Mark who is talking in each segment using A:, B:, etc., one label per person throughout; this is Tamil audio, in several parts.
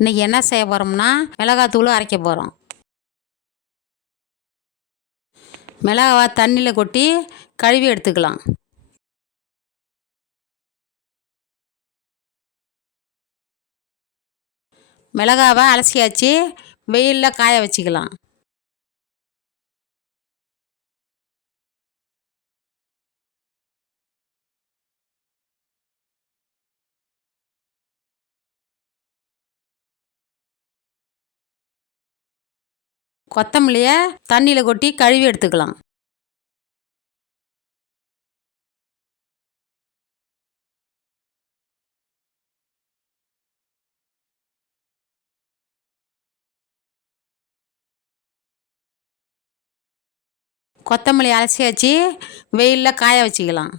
A: இன்றைக்கி என்ன செய்ய போகிறோம்னா மிளகாத்தூள் அரைக்க போகிறோம் மிளகாவை தண்ணியில் கொட்டி கழுவி எடுத்துக்கலாம். மிளகாவை அலசியாச்சு வெயிலில் காய வச்சுக்கலாம். கொத்தமல்லியை தண்ணியில் கொட்டி கழுவி எடுத்துக்கலாம். கொத்தமல்லி அலசியாச்சு வெயிலில் காய வச்சுக்கலாம்.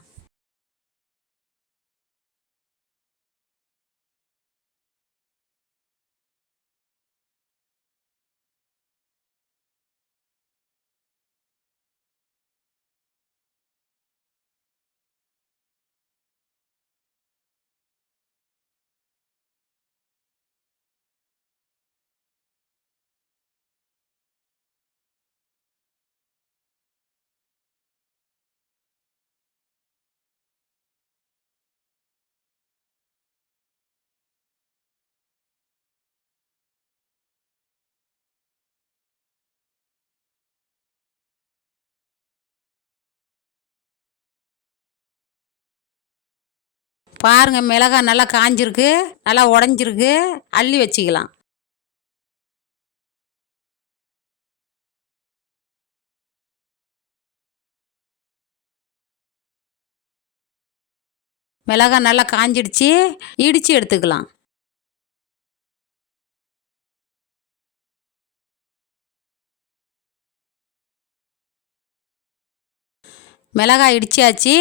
A: பாருங்கள் மிளகாய் நல்லா காஞ்சிருக்கு. நல்லா உடஞ்சிருக்கு. அள்ளி வச்சுக்கலாம். மிளகாய் நல்லா காஞ்சிடுச்சு. இடித்து எடுத்துக்கலாம். மிளகாய் இடிச்சாச்சு.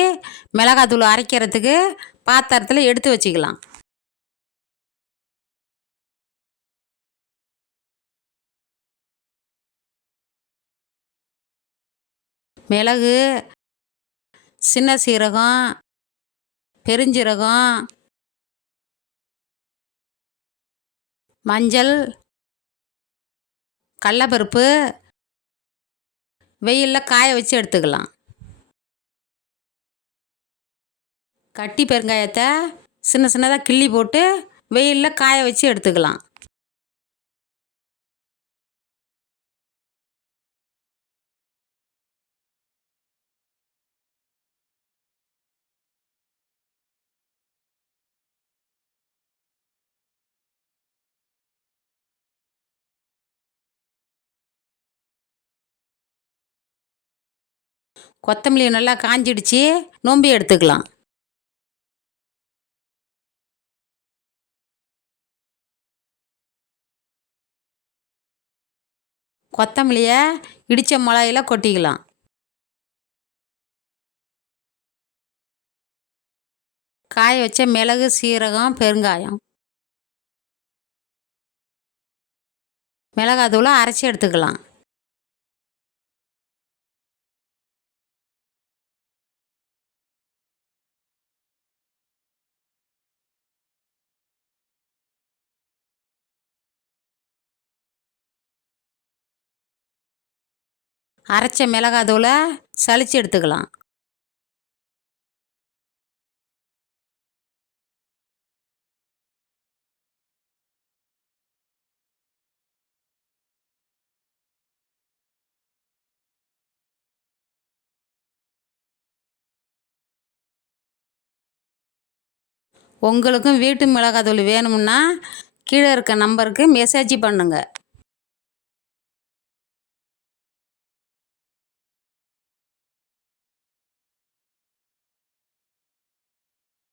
A: மிளகாத்தூள் அரைக்கிறதுக்கு பாத்திரத்தில் எடுத்து வச்சுக்கலாம். மிளகு சின்ன சீரகம் பெருஞ்சீரகம் மஞ்சள் கடலப்பருப்பு வெயிலில் காய வச்சு எடுத்துக்கலாம். கட்டி பெருங்காயத்தை சின்ன சின்னதாக கிள்ளி போட்டு வெயிலில் காய வச்சு எடுத்துக்கலாம். கொத்தமல்லி நல்லா காஞ்சிடுச்சு நோம்பி எடுத்துக்கலாம். கொத்தமல்லியை இடித்த மிளகாயில் கொட்டிக்கலாம். காய வச்ச மிளகு சீரகம் பெருங்காயம். மிளகாத்தூளை அரைச்சி எடுத்துக்கலாம். அரைச்ச மிளகாத்தூளை சளிச்சு எடுத்துக்கலாம். உங்களுக்கும் வீட்டு மிளகாத்தூள் வேணும்னா கீழே இருக்க நம்பருக்கு மெசேஜ் பண்ணுங்கள்